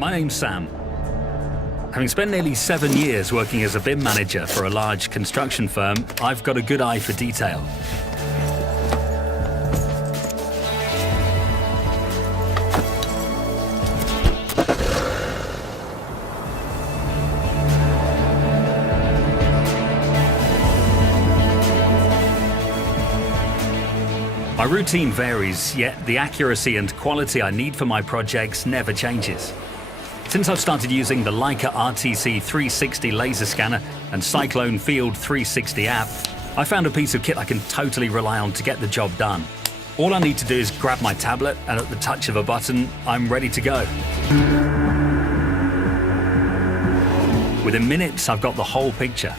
My name's Sam. Having spent nearly 7 years working as a BIM manager for a large construction firm, I've got a good eye for detail. My routine varies, yet the accuracy and quality I need for my projects never changes. Since I've started using the Leica RTC360 laser scanner and Cyclone Field 360 app, I found a piece of kit I can totally rely on to get the job done. All I need to do is grab my tablet, and at the touch of a button, I'm ready to go. Within minutes, I've got the whole picture.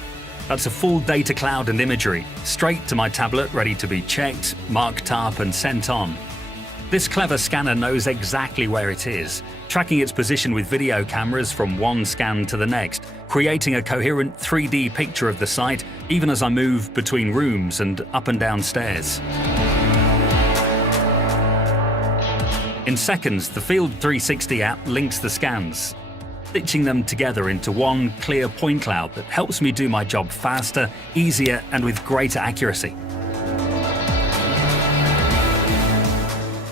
That's a full data cloud and imagery, straight to my tablet, ready to be checked, marked up, and sent on. This clever scanner knows exactly where it is, tracking its position with video cameras from one scan to the next, creating a coherent 3D picture of the site, even as I move between rooms and up and down stairs. In seconds, the Field 360 app links the scans, stitching them together into one clear point cloud that helps me do my job faster, easier, and with greater accuracy.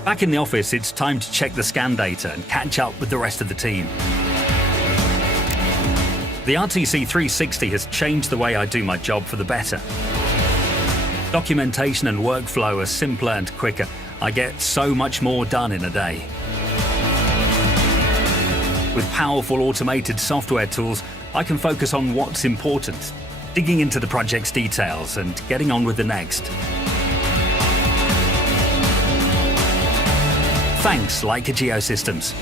Back in the office, it's time to check the scan data and catch up with the rest of the team. The RTC360 has changed the way I do my job for the better. Documentation and workflow are simpler and quicker. I get so much more done in a day. With powerful automated software tools, I can focus on what's important, digging into the project's details and getting on with the next. Thanks, Leica Geosystems.